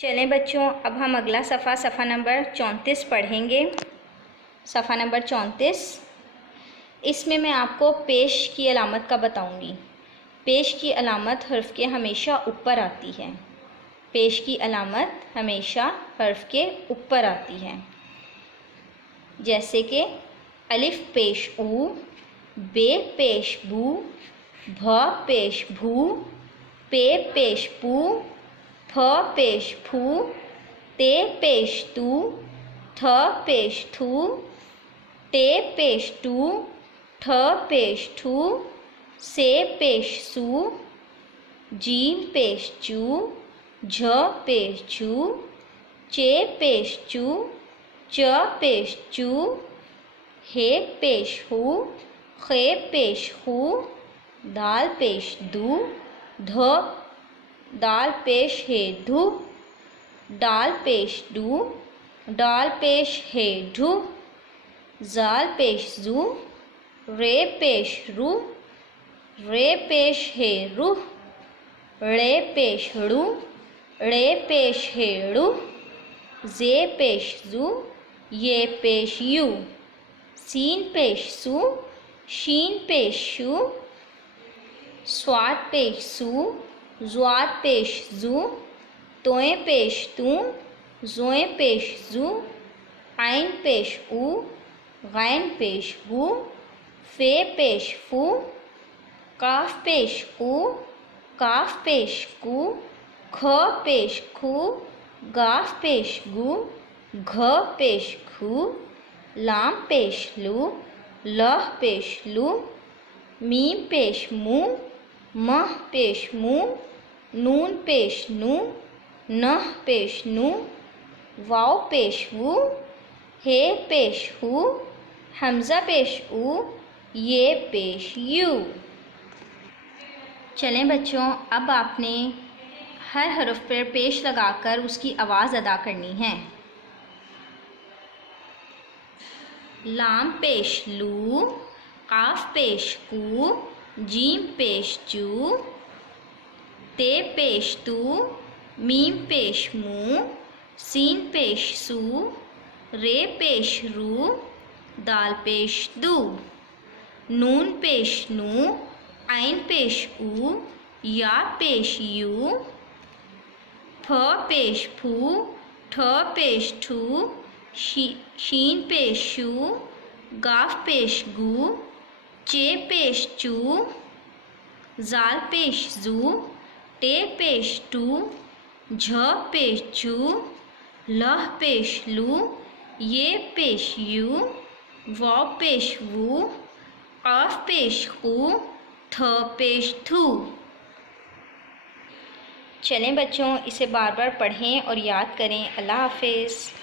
चलें बच्चों, अब हम अगला सफ़ा नंबर 34 पढ़ेंगे। सफ़ा नंबर 34, इसमें मैं आपको पेश की अलामत का बताऊंगी। पेश की अलामत हर्फ के हमेशा ऊपर आती है। पेश की अलामत हमेशा हर्फ के ऊपर आती है, जैसे कि अलिफ पेश ऊ, बे पेश बू, भ पेश भू, पे पेश पू, फ पेश फू, ते पेश तू, थ पेश थू, टे पेश टू, ठ पेश ठू, से पेश सू, जीम पेश चू, झ पेश चू, चे पेश चू, च पेश चू, हे पेश हू, खे पेश हू, दाल पेश दू, ध दाल पेश हे धू, डाल पेश डू, डाल पेश हे ढू, जाल पेश जू, रे पेश रू, रे पेश हे रू, रे पेश रू, रे पेश हे रू, जे पेश जू, ये पेश यू, सीन पेश सू, शीन पेश शू, स्वाद पेश सू, ज़्वाद पेश जू, तोए पेश तू, ज़ोए पेश जू, आइन पेश ऊ, गैन पेश हू, फे पेश फू, काफ पेश कू, काफ पेश कू, ख पेश खू, गाफ पेश गू, घ पेश खू, लाम पेश लू, लह पेश लू, मीम पेश मू, मह पेश मू, नून पेश नू, नह पेश नू, वाव पेश वू, हे पेश हू, हमज़ा पेश ऊ, ये पेश यू। चलें बच्चों, अब आपने हर हरफ पर पेश लगाकर उसकी आवाज़ अदा करनी है। लाम पेश लू, काफ पेश कू, जीम पेश चू, ते पेश तू, मीम पेश मू, सीन पेश सू, रे पेश रू, दाल पेश दू, नून पेश नू, आइन पेश ऊ, या पेश यू, फ पेश फू, ठ पेश ठू, शीन पेश शू, गाफ पेश गू, चे पेश चू, जाल पेश जू, टे पेश टू, झ पेश चू, लह पेश लू, ये पेश यू, वाव पेश वू, काफ पेश कू, थ पेश थू। चलें बच्चों, इसे बार बार पढ़ें और याद करें। अल्लाह हाफिज़।